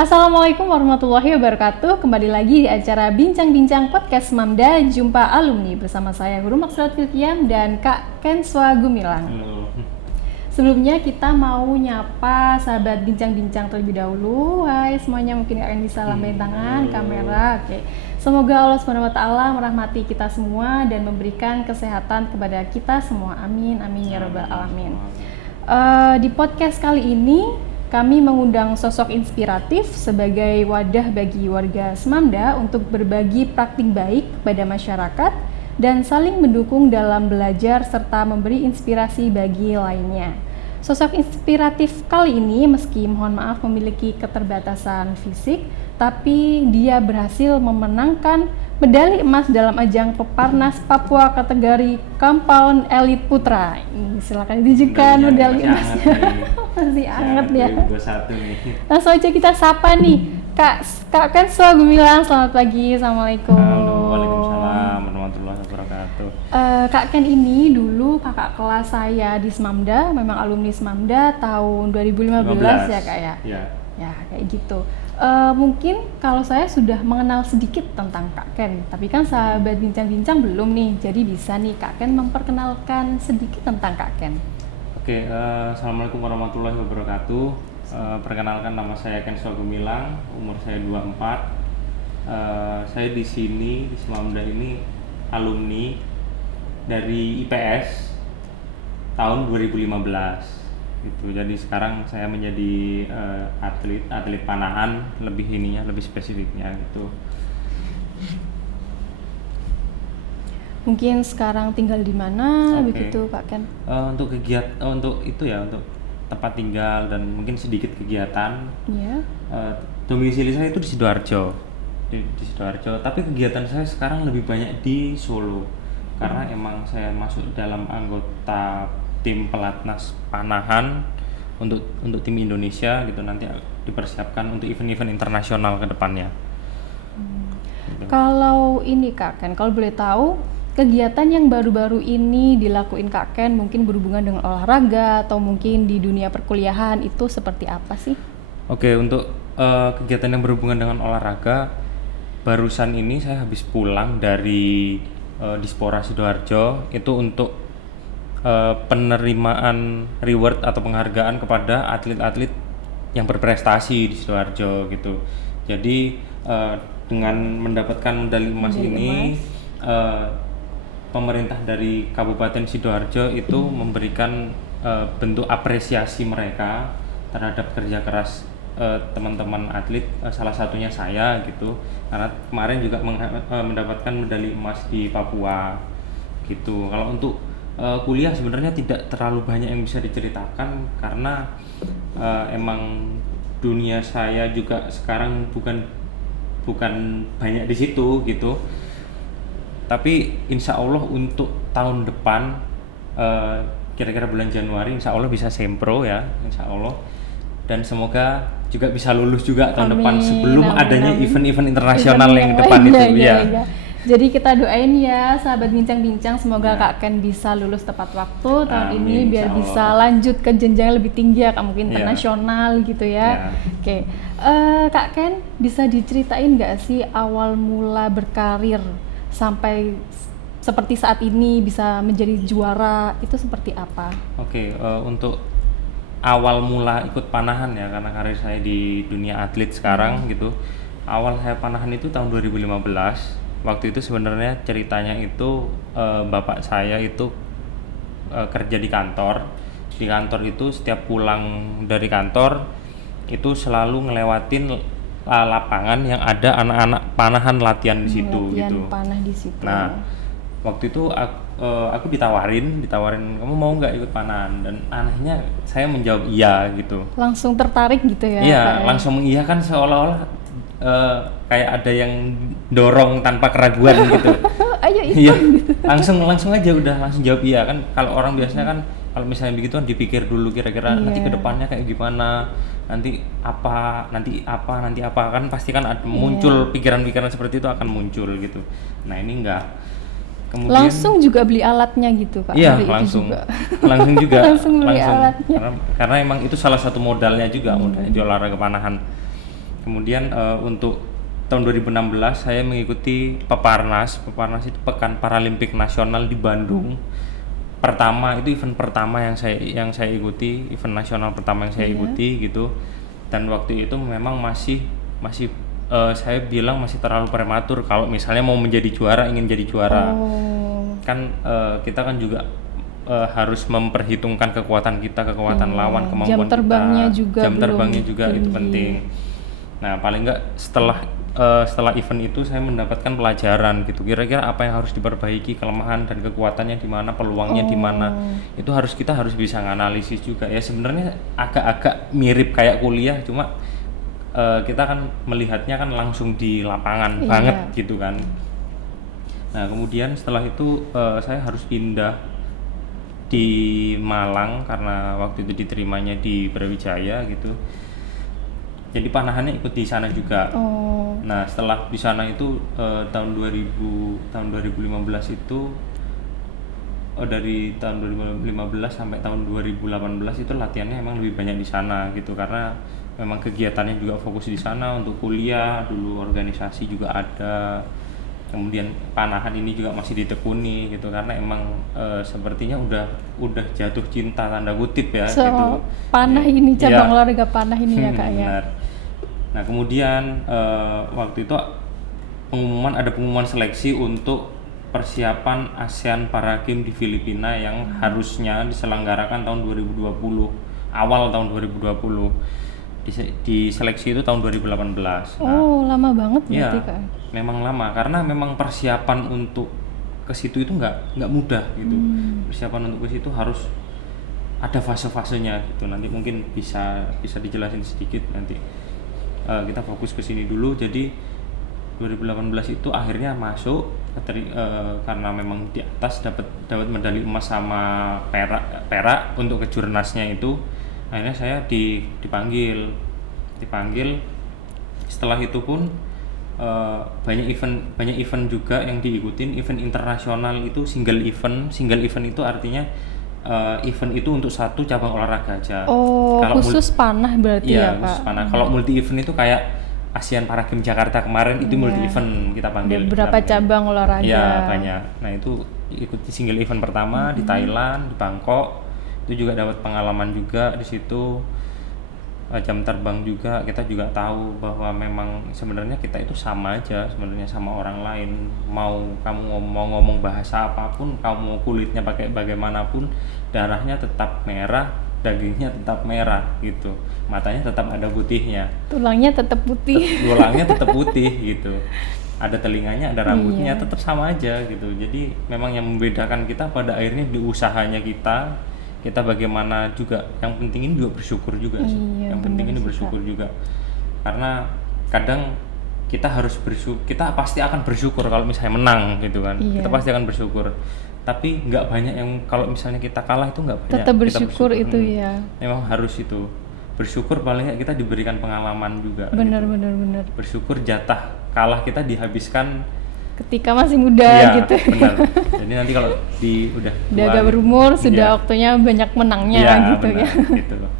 Assalamualaikum warahmatullahi wabarakatuh. Kembali lagi di acara Bincang-Bincang Podcast Mamda Jumpa Alumni bersama saya Guru Maksud Filkiam dan Kak Kenswa Gumilang. Halo. Sebelumnya kita mau nyapa sahabat Bincang-Bincang terlebih dahulu. Hai semuanya, mungkin kalian bisa lambain tangan, kamera. Oke. Semoga Allah SWT merahmati kita semua dan memberikan kesehatan kepada kita semua. Amin, amin ya rabbal alamin. Di podcast kali ini kami mengundang sosok inspiratif sebagai wadah bagi warga Semamda untuk berbagi praktik baik kepada masyarakat dan saling mendukung dalam belajar serta memberi inspirasi bagi lainnya. Sosok inspiratif kali ini meski mohon maaf memiliki keterbatasan fisik, tapi dia berhasil memenangkan medali emas dalam ajang Peparnas Papua kategori Compound Elite Putra. Silakan ditunjukkan medali emasnya. Masih anget ya. 2021 nih. Langsung aja kita sapa nih. Kak Kenswa Gumilang, selamat pagi. Assalamualaikum. Halo, waalaikumsalam warahmatullahi wabarakatuh. Kak Ken ini dulu kakak kelas saya di Semamda, memang alumni Semamda tahun 2015 ya Kak ya? Iya. Ya kayak gitu. Mungkin kalau saya sudah mengenal sedikit tentang Kak Ken, tapi kan sahabat bincang-bincang belum nih, jadi bisa nih Kak Ken memperkenalkan sedikit tentang Kak Ken. Oke, assalamualaikum warahmatullahi wabarakatuh. Perkenalkan, nama saya Kenswa Gumilang, umur saya 24. Saya di sini di Semamda ini alumni dari IPS tahun 2015. Gitu. Jadi sekarang saya menjadi atlet panahan, lebih spesifiknya gitu. Mungkin sekarang tinggal di mana begitu Kak Ken? Untuk untuk tempat tinggal dan mungkin sedikit kegiatan. Iya. Domisili saya itu di Sidoarjo. Di Sidoarjo, tapi kegiatan saya sekarang lebih banyak di Solo. Karena emang saya masuk dalam anggota tim pelatnas panahan untuk tim Indonesia gitu, nanti dipersiapkan untuk event-event internasional ke depannya. Gitu. Kalau ini Kak Ken, kalau boleh tahu kegiatan yang baru-baru ini dilakuin Kak Ken mungkin berhubungan dengan olahraga atau mungkin di dunia perkuliahan itu seperti apa sih? Oke, untuk kegiatan yang berhubungan dengan olahraga, barusan ini saya habis pulang dari Dispora Sidoarjo itu untuk penerimaan reward atau penghargaan kepada atlet-atlet yang berprestasi di Sidoarjo gitu. Jadi dengan mendapatkan medali emas ini pemerintah dari Kabupaten Sidoarjo itu memberikan bentuk apresiasi mereka terhadap kerja keras teman-teman atlet, salah satunya saya gitu, karena kemarin juga mendapatkan medali emas di Papua gitu. Kalau untuk kuliah sebenarnya tidak terlalu banyak yang bisa diceritakan karena emang dunia saya juga sekarang bukan banyak di situ gitu. Tapi insya Allah untuk tahun depan kira-kira bulan Januari insya Allah bisa sempro ya, insya Allah, dan semoga juga bisa lulus juga tahun depan sebelum adanya event-event internasional yang depan itu ya. Jadi kita doain ya sahabat bincang-bincang, semoga Kak Ken bisa lulus tepat waktu tahun ini biar bisa lanjut ke jenjang lebih tinggi ya Kak, mungkin internasional gitu ya. Oke. Kak Ken bisa diceritain nggak sih awal mula berkarir sampai seperti saat ini bisa menjadi juara itu seperti apa? Oke, untuk awal mula ikut panahan ya, karena karir saya di dunia atlet sekarang gitu. Awal saya panahan itu tahun 2015. Waktu itu sebenarnya ceritanya itu bapak saya itu kerja di kantor. Di kantor itu setiap pulang dari kantor itu selalu ngelewatin lapangan yang ada anak-anak panahan latihan di situ gitu. Panah di situ. Nah, waktu itu aku ditawarin kamu mau nggak ikut panahan, dan anehnya saya menjawab iya gitu. Langsung tertarik gitu ya? Iya, langsung mengiyakan seolah-olah kayak ada yang dorong tanpa keraguan gitu. Ayo ikut. Iya, langsung aja udah langsung jawab iya kan. Kalau orang biasanya kan kalau misalnya begitu kan dipikir dulu kira-kira nanti kedepannya kayak gimana, nanti apa kan pasti kan ada muncul pikiran-pikiran seperti itu akan muncul gitu. Nah ini enggak. Kemudian, langsung juga beli alatnya gitu Kak? Iya langsung juga langsung beli alatnya karena emang itu salah satu modalnya juga, modalnya di olahraga panahan. Kemudian untuk tahun 2016 saya mengikuti Peparnas. Peparnas itu Pekan Paralimpik Nasional di Bandung. Pertama itu event pertama yang saya ikuti, event nasional pertama yang saya ikuti gitu. Dan waktu itu memang masih saya bilang masih terlalu prematur kalau misalnya mau menjadi juara, ingin jadi juara. Kan kita kan juga harus memperhitungkan kekuatan kita, kekuatan lawan, kemampuan jam terbangnya kita. juga Jam belum terbangnya juga itu tinggi. penting. Nah, paling enggak setelah event itu saya mendapatkan pelajaran gitu. Kira-kira apa yang harus diperbaiki, kelemahan dan kekuatannya di mana, peluangnya di mana. Itu kita harus bisa nganalisis juga. Ya sebenarnya agak-agak mirip kayak kuliah, cuma kita kan melihatnya kan langsung di lapangan banget gitu kan. Nah, kemudian setelah itu saya harus pindah di Malang karena waktu itu diterimanya di Brawijaya gitu. Jadi panahannya ikut di sana juga. Nah, setelah di sana itu tahun 2015 itu dari tahun 2015 sampai tahun 2018 itu latihannya emang lebih banyak di sana gitu, karena memang kegiatannya juga fokus di sana untuk kuliah, dulu organisasi juga ada. Kemudian panahan ini juga masih ditekuni gitu karena emang sepertinya udah jatuh cinta tanda kutip ya gitu. Panah ini cabang olahraga panah ini ya Kak ya. Benar. Nah, kemudian waktu itu ada pengumuman seleksi untuk persiapan ASEAN Para Games di Filipina yang harusnya diselenggarakan tahun 2020, awal tahun 2020. Di seleksi itu tahun 2018. Lama banget berarti ya, Kak. Memang lama karena memang persiapan untuk ke situ itu nggak mudah gitu. Persiapan untuk ke situ harus ada fase-fasenya gitu. Nanti mungkin bisa dijelasin sedikit nanti. Kita fokus ke sini dulu. Jadi 2018 itu akhirnya masuk karena memang di atas dapat medali emas sama perak untuk kejurnasnya itu. Akhirnya saya dipanggil. Setelah itu pun banyak event juga yang diikutin, event internasional itu single event itu artinya event itu untuk satu cabang olahraga aja. Kalau khusus panah berarti ya Kak. Khusus panah. Kalau multi event itu kayak ASEAN Para Games Jakarta kemarin itu multi event kita panggil. Berapa cabang olahraga? Iya, banyak. Nah, itu ikuti single event pertama di Thailand, di Bangkok. Itu juga dapat pengalaman juga di situ. Jam terbang juga kita juga tahu bahwa memang sebenarnya kita itu sama aja sebenarnya sama orang lain. Kamu mau ngomong bahasa apapun, kamu mau kulitnya pakai bagaimanapun, darahnya tetap merah, dagingnya tetap merah gitu, matanya tetap ada putihnya, tulangnya tetap putih, gitu, ada telinganya, ada rambutnya, tetap sama aja gitu. Jadi memang yang membedakan kita pada akhirnya di usahanya kita bagaimana juga. Yang penting ini juga bersyukur juga sih. Yang penting ini bersyukur juga. Karena kadang kita harus bersyukur, kita pasti akan bersyukur kalau misalnya menang gitu kan. Kita pasti akan bersyukur. Tapi nggak banyak yang kalau misalnya kita kalah itu nggak banyak. Tetap bersyukur itu ya. Memang harus itu. Bersyukur paling nggak kita diberikan pengalaman juga. Benar. Bersyukur jatah kalah kita dihabiskan ketika masih muda gitu. Benar. Jadi nanti kalau udah agak berumur sudah waktunya banyak menangnya gitu benar, ya. Gitu loh.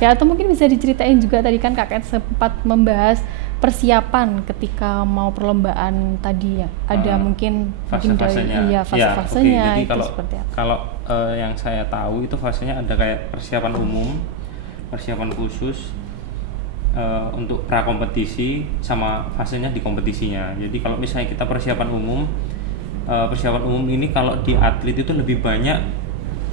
Ya, atau mungkin bisa diceritain juga tadi kan Kakek sempat membahas persiapan ketika mau perlombaan tadi ya. Ada mungkin fase-fasenya. Fase-fasenya Jadi itu seperti apa? Kalau yang saya tahu itu fasenya ada kayak persiapan umum, persiapan khusus, untuk prakompetisi sama fasenya di kompetisinya. Jadi kalau misalnya kita persiapan umum ini kalau di atlet itu lebih banyak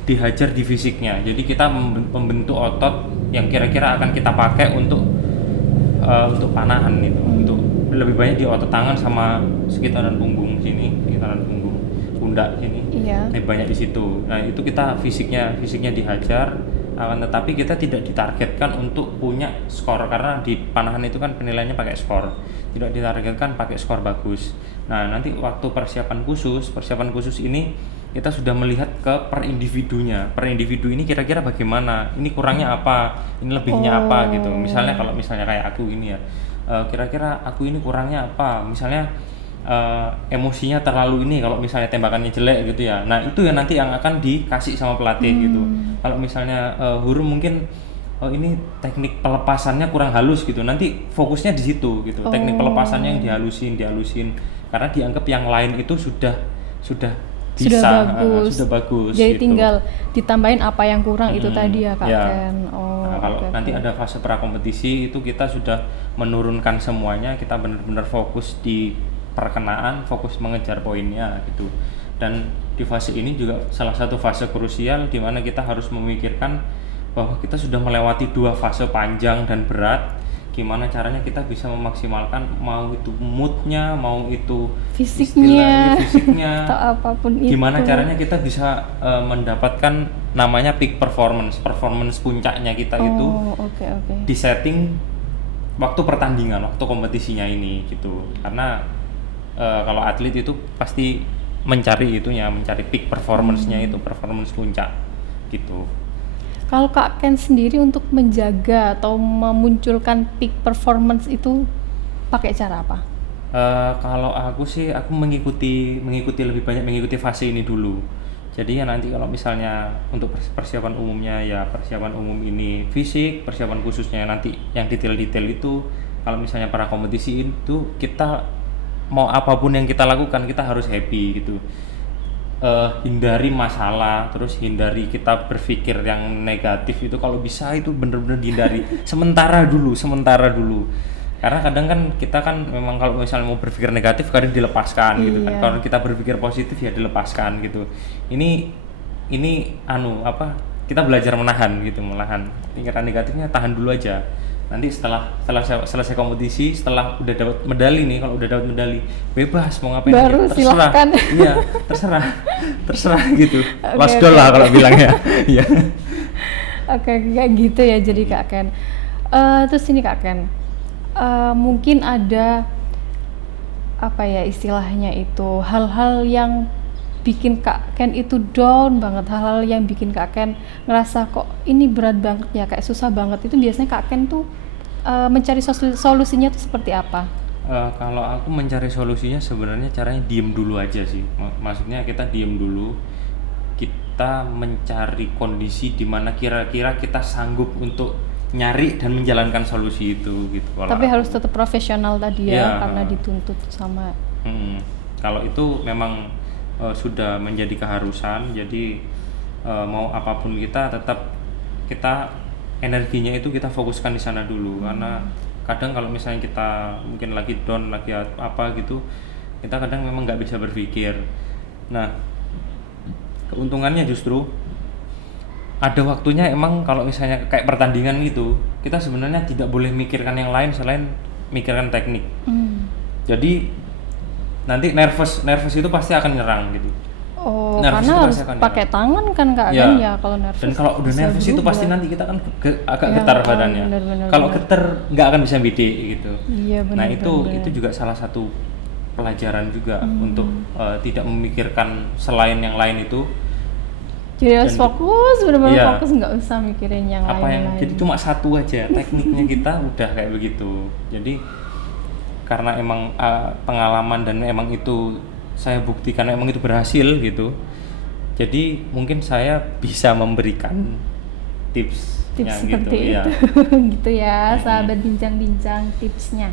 dihajar di fisiknya. Jadi kita membentuk otot yang kira-kira akan kita pakai untuk panahan itu. Untuk lebih banyak di otot tangan sama sekitaran punggung sini, sekitaran punggung, pundak sini. Lebih banyak di situ. Nah, itu kita fisiknya dihajar. Akan tetapi kita tidak ditargetkan untuk punya skor karena di panahan itu kan penilaiannya pakai skor, tidak ditargetkan pakai skor bagus. Nah, nanti waktu persiapan khusus ini kita sudah melihat ke per individu ini kira-kira bagaimana, ini kurangnya apa, ini lebihnya apa gitu. Misalnya kalau kayak aku ini ya, kira-kira aku ini kurangnya apa, misalnya emosinya terlalu ini kalau misalnya tembakannya jelek gitu ya. Nah, itu ya nanti yang akan dikasih sama pelatih gitu. Kalau misalnya Huru mungkin oh ini teknik pelepasannya kurang halus gitu, nanti fokusnya di situ gitu, teknik pelepasannya yang dihalusin karena dianggap yang lain itu sudah bisa, sudah bagus Jadi gitu. tinggal ditambahin apa yang kurang itu tadi ya Kak Ya. Ken. Oh, Nah, kalau nanti ada fase prakompetisi itu kita sudah menurunkan semuanya, kita benar-benar fokus di perkenaan, fokus mengejar poinnya gitu. Dan di fase ini juga salah satu fase krusial di mana kita harus memikirkan bahwa kita sudah melewati 2 fase panjang dan berat. Gimana caranya kita bisa memaksimalkan, mau itu moodnya, mau itu Fisiknya, fisiknya atau apapun itu. gimana caranya kita bisa mendapatkan namanya peak performance puncaknya kita itu Oke. di setting waktu pertandingan, waktu kompetisinya ini gitu. Karena kalau atlet itu pasti mencari peak performance-nya itu, performance puncak gitu. Kalau Kak Ken sendiri untuk menjaga atau memunculkan peak performance itu pakai cara apa? Kalau aku sih mengikuti lebih banyak mengikuti fase ini dulu. Jadi ya nanti kalau misalnya untuk persiapan umumnya ya persiapan umum ini fisik, persiapan khususnya nanti yang detail-detail itu kalau misalnya para kompetisi itu kita mau apapun yang kita lakukan kita harus happy gitu. Hindari masalah, terus hindari kita berpikir yang negatif itu kalau bisa itu bener-bener dihindari sementara dulu. Karena kadang kan kita kan memang kalau misalnya mau berpikir negatif kadang dilepaskan gitu kan. Kalau kita berpikir positif ya dilepaskan gitu. Ini kita belajar menahan. Pikiran negatifnya tahan dulu aja. Nanti setelah selesai kompetisi, setelah udah dapat medali nih, kalau udah dapat medali bebas mau ngapain Baru aja, silahkan. Iya, terserah gitu. Wasdol lah kalau bilangnya. Iya. Oke, kayak gitu ya jadi Kak Ken. Terus ini Kak Ken, mungkin ada apa ya istilahnya itu, hal-hal yang bikin Kak Ken itu down banget, hal-hal yang bikin Kak Ken ngerasa kok ini berat banget ya, kayak susah banget, itu biasanya Kak Ken tuh mencari solusinya tuh seperti apa? Kalau aku mencari solusinya sebenarnya caranya diem dulu aja sih. Maksudnya kita diem dulu, kita mencari kondisi di mana kira-kira kita sanggup untuk nyari dan menjalankan solusi itu gitu. Tapi harus tetap profesional tadi ya, karena dituntut sama. Kalau itu memang sudah menjadi keharusan, jadi mau apapun kita energinya itu kita fokuskan di sana dulu. Karena kadang kalau misalnya kita mungkin lagi down, lagi apa gitu, kita kadang memang nggak bisa berpikir. Nah, keuntungannya justru ada waktunya emang kalau misalnya kayak pertandingan gitu, kita sebenarnya tidak boleh mikirkan yang lain selain mikirkan teknik. Jadi nanti nervous itu pasti akan nyerang gitu. Karena harus pakai tangan kan Kak Ken ya kalau nervous. Dan kalau udah nervous itu pasti nanti kita kan agak getar badannya. Kalau getar nggak akan bisa bide gitu. Iya, benar. Nah itu juga salah satu pelajaran juga untuk tidak memikirkan selain yang lain itu. Jadi harus fokus, benar-benar fokus, nggak usah mikirin yang lain. Jadi cuma satu aja tekniknya kita udah kayak begitu. Jadi karena emang pengalaman dan emang itu saya buktikan emang itu berhasil gitu. Jadi mungkin saya bisa memberikan tips seperti gitu, itu. Gitu ya, sahabat bincang-bincang tipsnya.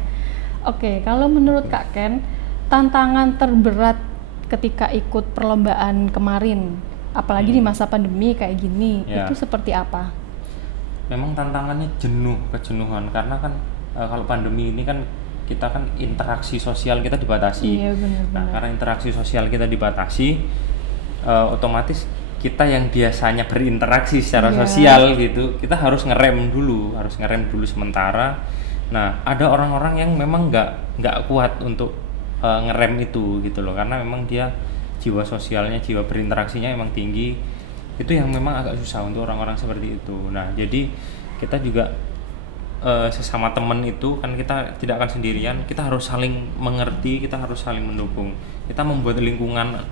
Oke, kalau menurut Kak Ken, tantangan terberat ketika ikut perlombaan kemarin, apalagi di masa pandemi kayak gini, itu seperti apa? Memang tantangannya kejenuhan karena kan kalau pandemi ini kan kita kan interaksi sosial kita dibatasi. Iya, benar-benar. Nah, karena interaksi sosial kita dibatasi, otomatis kita yang biasanya berinteraksi secara sosial gitu, kita harus ngerem dulu sementara. Nah, ada orang-orang yang memang nggak kuat untuk ngerem itu gitu loh, karena memang dia jiwa sosialnya, jiwa berinteraksinya memang tinggi. Itu yang memang agak susah untuk orang-orang seperti itu. Nah, jadi kita juga sesama teman itu kan kita tidak akan sendirian, kita harus saling mengerti, kita harus saling mendukung, kita membuat lingkungan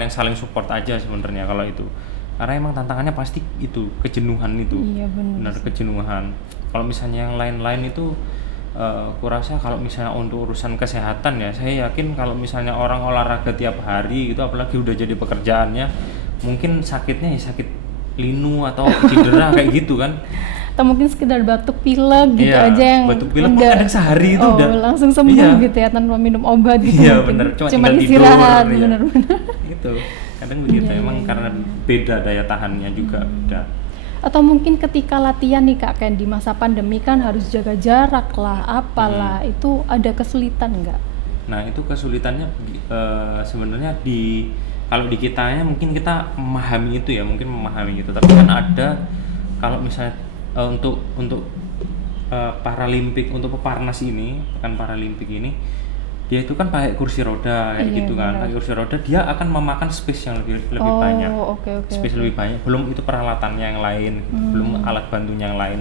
yang saling support aja sebenarnya kalau itu, karena emang tantangannya pasti itu kejenuhan itu. Iya, benar kejenuhan. Kalau misalnya yang lain-lain itu kurasa kalau misalnya untuk urusan kesehatan ya, saya yakin kalau misalnya orang olahraga tiap hari gitu, apalagi udah jadi pekerjaannya, mungkin sakitnya ya sakit linu atau cedera kayak gitu kan. atau mungkin sekedar batuk pilek gitu Iya, aja yang batuk pilek udah- kadang sehari itu oh, udah langsung sembuh iya. gitu ya tanpa minum obat gitu. Iya mungkin. bener, Cuma tinggal istirahat tidur, iya. bener-bener. Gitu kadang begitu Iya, emang iya, karena beda daya tahannya juga udah. Atau mungkin ketika latihan nih Kak Ken, di masa pandemi kan harus jaga jarak lah, apalah, itu ada kesulitan nggak? Nah itu kesulitannya sebenarnya kalau di kitanya mungkin kita memahami itu ya, mungkin memahami itu, tapi kan ada kalau misalnya untuk Paralimpik, untuk peparnas ini, pekan Paralimpik ini, dia itu kan pakai kursi roda kayak Iya, gitu kan, benar. pakai kursi roda dia akan memakan space yang lebih Oh, banyak, oke, space lebih banyak, belum itu peralatannya yang lain, belum alat bantunya yang lain.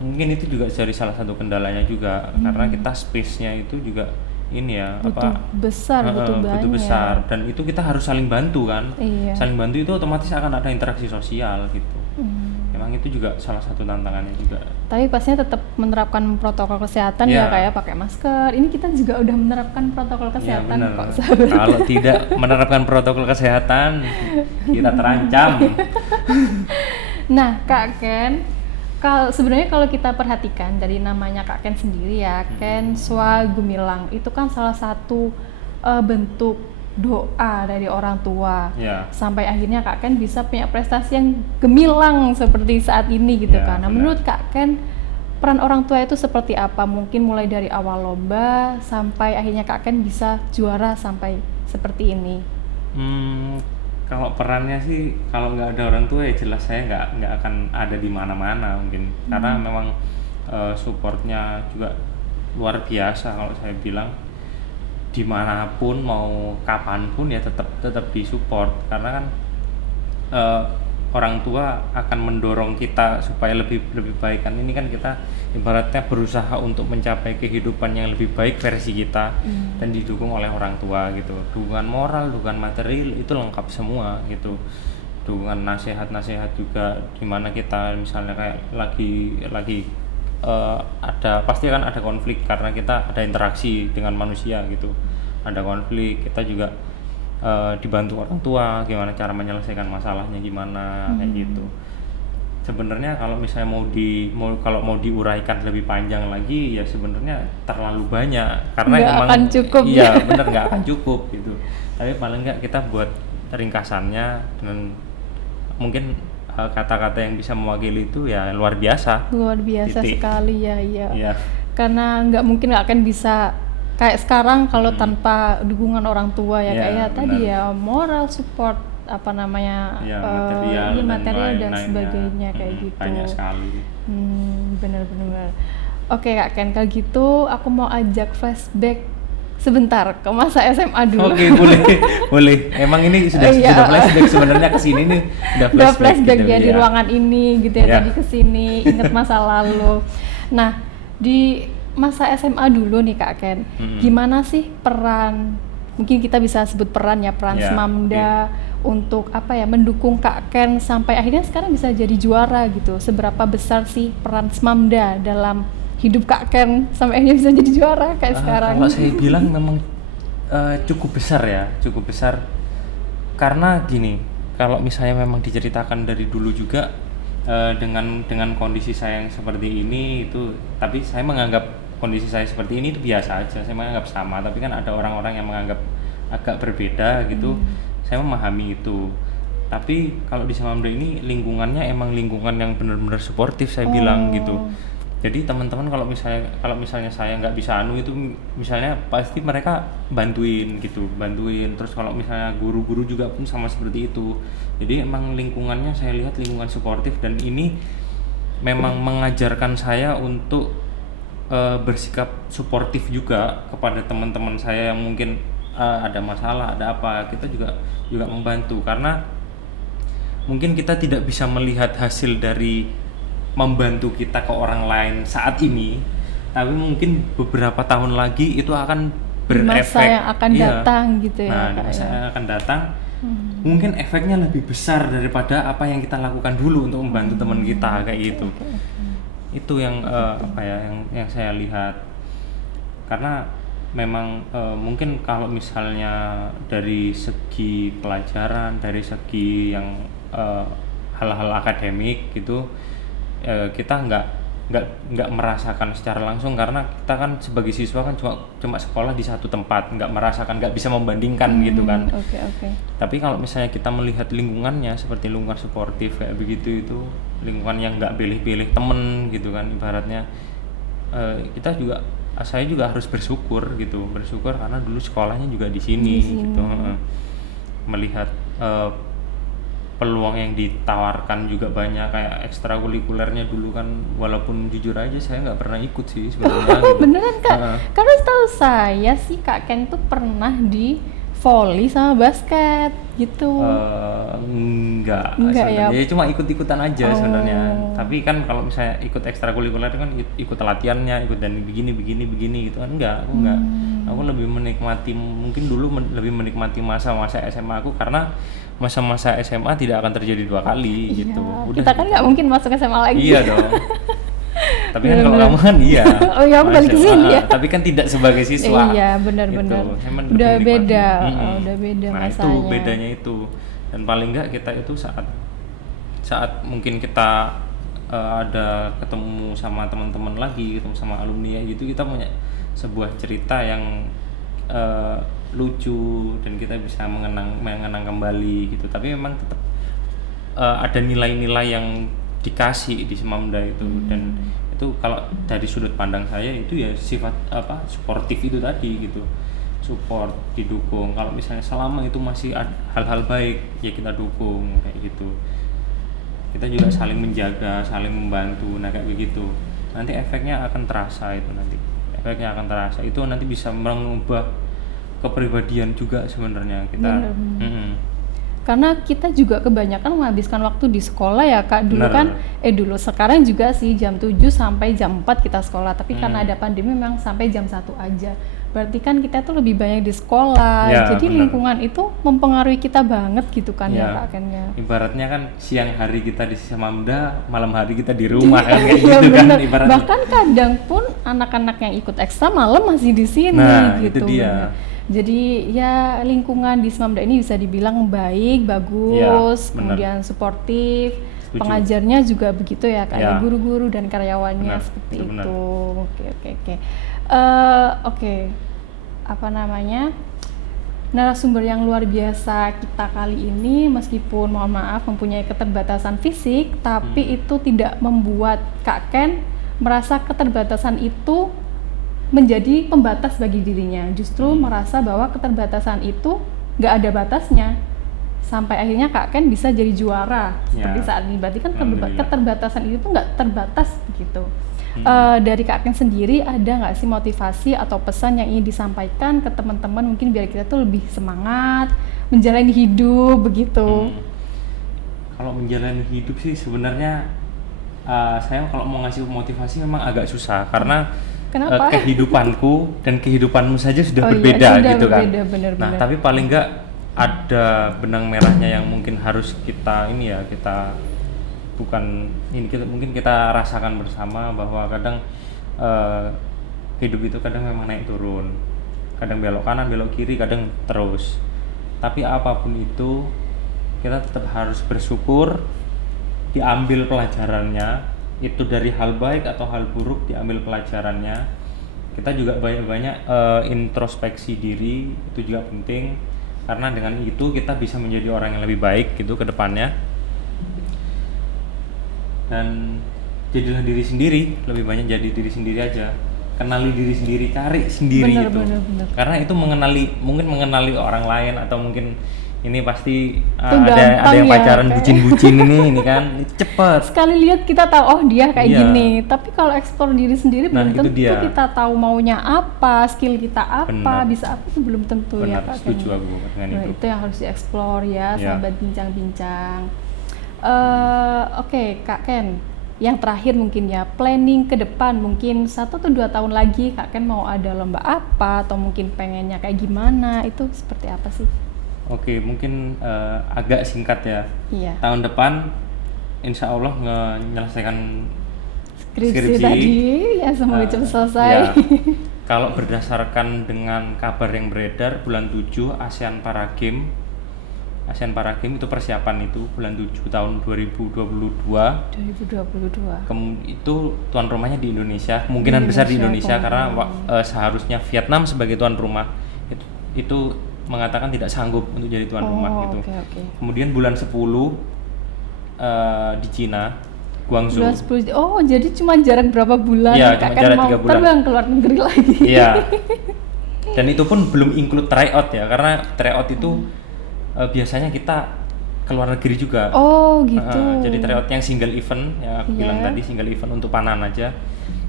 Mungkin itu juga jadi salah satu kendalanya juga, karena kita space-nya itu juga ini ya butuh besar, butuh banyak. butuh besar, dan itu kita harus saling bantu kan. Iya. Saling bantu itu otomatis akan ada interaksi sosial gitu. Emang itu juga salah satu tantangannya juga. Tapi pastinya tetap menerapkan protokol kesehatan Iya. ya, kayak pakai masker. Ini kita juga udah menerapkan protokol Ya kesehatan benar. kok, sahabat. Kalau tidak menerapkan protokol kesehatan, kita terancam. Nah, Kak Ken, sebenarnya kalau kita perhatikan dari namanya Kak Ken sendiri ya, Ken Swa Gumilang, itu kan salah satu bentuk doa dari orang tua. Ya. Sampai akhirnya Kak Ken bisa punya prestasi yang gemilang seperti saat ini gitu Ya, kan. Nah, benar. menurut Kak Ken, peran orang tua itu seperti apa? Mungkin mulai dari awal lomba sampai akhirnya Kak Ken bisa juara sampai seperti ini. Kalau perannya sih, kalau nggak ada orang tua ya jelas saya nggak akan ada di mana-mana mungkin, karena memang supportnya juga luar biasa. Kalau saya bilang dimanapun mau kapanpun ya tetap disupport, karena kan orang tua akan mendorong kita supaya lebih baik kan. Ini kan kita ibaratnya berusaha untuk mencapai kehidupan yang lebih baik versi kita, dan didukung oleh orang tua gitu. Dukungan moral, dukungan material itu lengkap semua gitu. Dukungan nasihat juga, dimana kita misalnya kayak lagi pasti kan ada konflik karena kita ada interaksi dengan manusia gitu. Ada konflik, kita juga dibantu orang tua gimana cara menyelesaikan masalahnya gimana kayak gitu. Sebenarnya kalau misalnya mau diuraikan lebih panjang lagi ya sebenarnya terlalu banyak, karena Nggak emang akan cukup iya ya. bener nggak akan cukup gitu. Tapi paling nggak kita buat ringkasannya, dan mungkin kata-kata yang bisa mewakili itu ya luar biasa. Luar biasa Titik. sekali ya, iya. Iya. Karena nggak akan bisa kayak sekarang kalau tanpa dukungan orang tua ya, Iya, kayak tadi benar. ya, moral support, apa namanya, Ya, material, iya, material dan lain-lainnya. sebagainya kayak gitu. Banyak sekali. Bener-bener. Oke Kak Ken, kalau gitu aku mau ajak flashback sebentar ke masa SMA dulu. Oke, boleh. Emang ini sudah Iya. flashback sebenarnya ke sini nih, Udah flashback gitu, ya di ruangan ini gitu ya, Ya. tadi kesini inget masa lalu. Nah, di masa SMA dulu nih Kak Ken, gimana sih peran, mungkin kita bisa sebut peran ya, peran Ya, Smamda untuk apa ya, mendukung Kak Ken sampai akhirnya sekarang bisa jadi juara gitu. Seberapa besar sih peran Smamda dalam hidup Kak Ken sampai akhirnya bisa jadi juara kayak sekarang? Kalau saya bilang memang cukup besar ya, cukup besar. Karena gini, kalau misalnya memang diceritakan dari dulu juga dengan kondisi saya yang seperti ini itu, tapi saya menganggap kondisi saya seperti ini itu biasa aja, saya menganggap sama. Tapi kan ada orang-orang yang menganggap agak berbeda gitu. Saya memahami itu. Tapi kalau di Samamda ini lingkungannya emang lingkungan yang benar-benar suportif, saya bilang gitu. Jadi teman-teman kalau misalnya saya nggak bisa itu misalnya pasti mereka bantuin gitu, terus kalau misalnya guru-guru juga pun sama seperti itu. Jadi emang lingkungannya saya lihat lingkungan suportif, dan ini memang mengajarkan saya untuk bersikap suportif juga kepada teman-teman saya yang mungkin ada masalah, ada apa, kita juga membantu, karena mungkin kita tidak bisa melihat hasil dari membantu kita ke orang lain saat ini, tapi mungkin beberapa tahun lagi itu akan berefek. Masa yang akan datang gitu ya, Nah, di Kak, masa ya. yang akan datang mungkin efeknya lebih besar daripada apa yang kita lakukan dulu untuk membantu teman kita kayak gitu. Itu yang yang saya lihat. Karena memang mungkin kalau misalnya dari segi pelajaran, dari segi yang hal-hal akademik gitu, kita nggak merasakan secara langsung, karena kita kan sebagai siswa kan cuma sekolah di satu tempat, nggak merasakan, nggak bisa membandingkan gitu kan. Oke. Tapi kalau misalnya kita melihat lingkungannya seperti lingkungan suportif kayak begitu, itu lingkungan yang nggak pilih-pilih temen gitu kan ibaratnya, saya juga harus bersyukur karena dulu sekolahnya juga di sini. Gitu. Melihat peluang yang ditawarkan juga banyak, kayak ekstrakurikulernya dulu kan, walaupun jujur aja saya nggak pernah ikut sih sebenarnya. Gitu. Beneran Kak? Karena setahu saya sih Kak Ken tuh pernah di volley sama basket gitu. Enggak ya? Ya cuma ikut-ikutan aja sebenarnya. Tapi kan kalau misalnya ikut ekstrakurikuler kan ikut latihannya, ikut dan begini gitu kan. Aku enggak. Aku lebih menikmati, mungkin dulu lebih menikmati masa-masa SMA aku, karena masa-masa SMA tidak akan terjadi 2 kali gitu. Udah. Kita kan nggak mungkin masuk SMA lagi. Iya dong. Tapi kan kalau kamu kan iya. Oh iya, aku balik ke sini ya. Tapi kan tidak sebagai siswa. Iya, benar-benar. Gitu. Udah beda masanya. Itu bedanya itu. Dan paling enggak kita itu saat mungkin kita ada ketemu sama teman-teman lagi, ketemu sama alumni gitu, kita punya sebuah cerita yang lucu dan kita bisa mengenang kembali gitu. Tapi memang tetap ada nilai-nilai yang dikasih di Semamda itu, dan itu kalau dari sudut pandang saya itu ya sifat suportif itu tadi gitu, support, didukung. Kalau misalnya selama itu masih hal-hal baik ya kita dukung kayak gitu. Kita juga saling menjaga, saling membantu, nah kayak begitu. Nanti efeknya akan terasa itu nanti bisa mengubah kepribadian juga sebenarnya kita. Karena kita juga kebanyakan menghabiskan waktu di sekolah ya Kak. Sekarang juga sih jam 7 sampai jam 4 kita sekolah, tapi karena ada pandemi memang sampai jam 1 aja. Berarti kan kita tuh lebih banyak di sekolah, jadi lingkungan itu mempengaruhi kita banget gitu kan ya Kak Ken ya. Ibaratnya kan siang hari kita di Semamda, malam hari kita di rumah kan kayak gitu kan ibaratnya. Bahkan kadang pun anak-anak yang ikut ekstra malam masih di sini gitu. Itu dia. Jadi ya lingkungan di Semamda ini bisa dibilang baik, bagus, kemudian suportif, pengajarnya juga begitu ya kayak guru-guru dan karyawannya seperti itu. Oke. Narasumber yang luar biasa kita kali ini, meskipun mohon maaf mempunyai keterbatasan fisik, tapi itu tidak membuat Kak Ken merasa keterbatasan itu menjadi pembatas bagi dirinya. Justru merasa bahwa keterbatasan itu nggak ada batasnya, sampai akhirnya Kak Ken bisa jadi juara seperti saat ini. Berarti kan keterbatasan itu tuh nggak terbatas begitu. Dari Kak Ken sendiri ada nggak sih motivasi atau pesan yang ingin disampaikan ke teman-teman, mungkin biar kita tuh lebih semangat menjalani hidup begitu? Kalau menjalani hidup sih sebenarnya saya kalau mau ngasih motivasi memang agak susah, karena kehidupanku dan kehidupanmu saja sudah berbeda gitu kan. Bener. Nah tapi paling nggak ada benang merahnya yang mungkin harus kita mungkin kita rasakan bersama, bahwa kadang hidup itu kadang memang naik turun, kadang belok kanan belok kiri, kadang terus. Tapi apapun itu kita tetap harus bersyukur, diambil pelajarannya, itu dari hal baik atau hal buruk diambil pelajarannya. Kita juga banyak-banyak introspeksi diri, itu juga penting, karena dengan itu kita bisa menjadi orang yang lebih baik gitu ke depannya. Dan jadilah diri sendiri, lebih banyak jadi diri sendiri aja, kenali diri sendiri, cari sendiri. Bener. Karena itu mungkin mengenali orang lain, atau mungkin ini pasti ada yang pacaran bucin-bucin ini kan cepet. Sekali lihat kita tahu dia kayak gini. Tapi kalau eksplor diri sendiri belum tentu kita tahu maunya apa, skill kita apa, bisa apa itu belum tentu. Ya Kak. Setuju aku dengan itu. Itu yang harus dieksplor ya, sahabat bincang-bincang. Oke, Kak Ken. Yang terakhir mungkin ya, planning ke depan, mungkin 1 atau 2 tahun lagi Kak Ken mau ada lomba apa, atau mungkin pengennya kayak gimana, itu seperti apa sih? Oke, mungkin agak singkat ya. Tahun depan insya Allah menyelesaikan skripsi tadi ya, semoga cepat selesai. Kalau berdasarkan dengan kabar yang beredar, bulan 7 ASEAN Para Games Asian Para Games itu persiapan itu bulan 7 tahun 2022. 2022. Itu tuan rumahnya di Indonesia, kemungkinan besar di Indonesia karena seharusnya Vietnam sebagai tuan rumah itu mengatakan tidak sanggup untuk jadi tuan rumah gitu. Okay. Kemudian bulan 10 di Cina, Guangzhou. Bulan 10. Oh, jadi cuma jarak berapa bulan? Iya, Kak cuma kan jarak mau 3 bulan. terbang ke luar negeri lagi. Iya. Dan itu pun belum include tryout ya, karena tryout itu biasanya kita ke luar negeri juga. Oh, gitu. Jadi tryout yang single event, yang aku bilang tadi single event untuk Panan aja.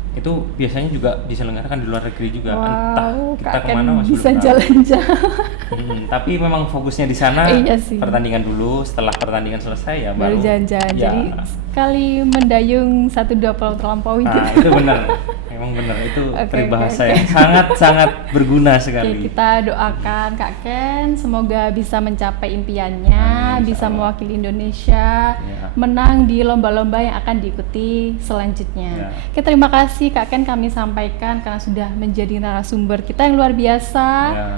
Itu biasanya juga diselenggarakan di luar negeri juga. Entah kita Kak kemana masih bisa belum tahu. jalan-jalan. Tapi memang fokusnya di sana. Iya sih. Pertandingan dulu, setelah pertandingan selesai ya baru jalan-jalan. Ya. Jadi sekali mendayung 1-2 pulau terlampaui gitu. Itu benar. Memang benar itu peribahasa yang sangat-sangat berguna sekali. Kita doakan Kak Ken semoga bisa mencapai impiannya, bisa mewakili Indonesia, menang di lomba-lomba yang akan diikuti selanjutnya. Terima kasih Kak Ken kami sampaikan karena sudah menjadi narasumber kita yang luar biasa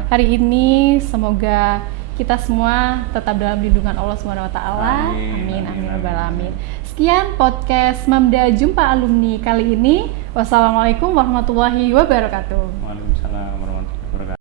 hari ini. Semoga kita semua tetap dalam lindungan Allah Subhanahu wa taala. Amin rabbal alamin. Sekian podcast Mamda Jumpa Alumni kali ini. Wassalamualaikum warahmatullahi wabarakatuh. Waalaikumsalam warahmatullahi wabarakatuh.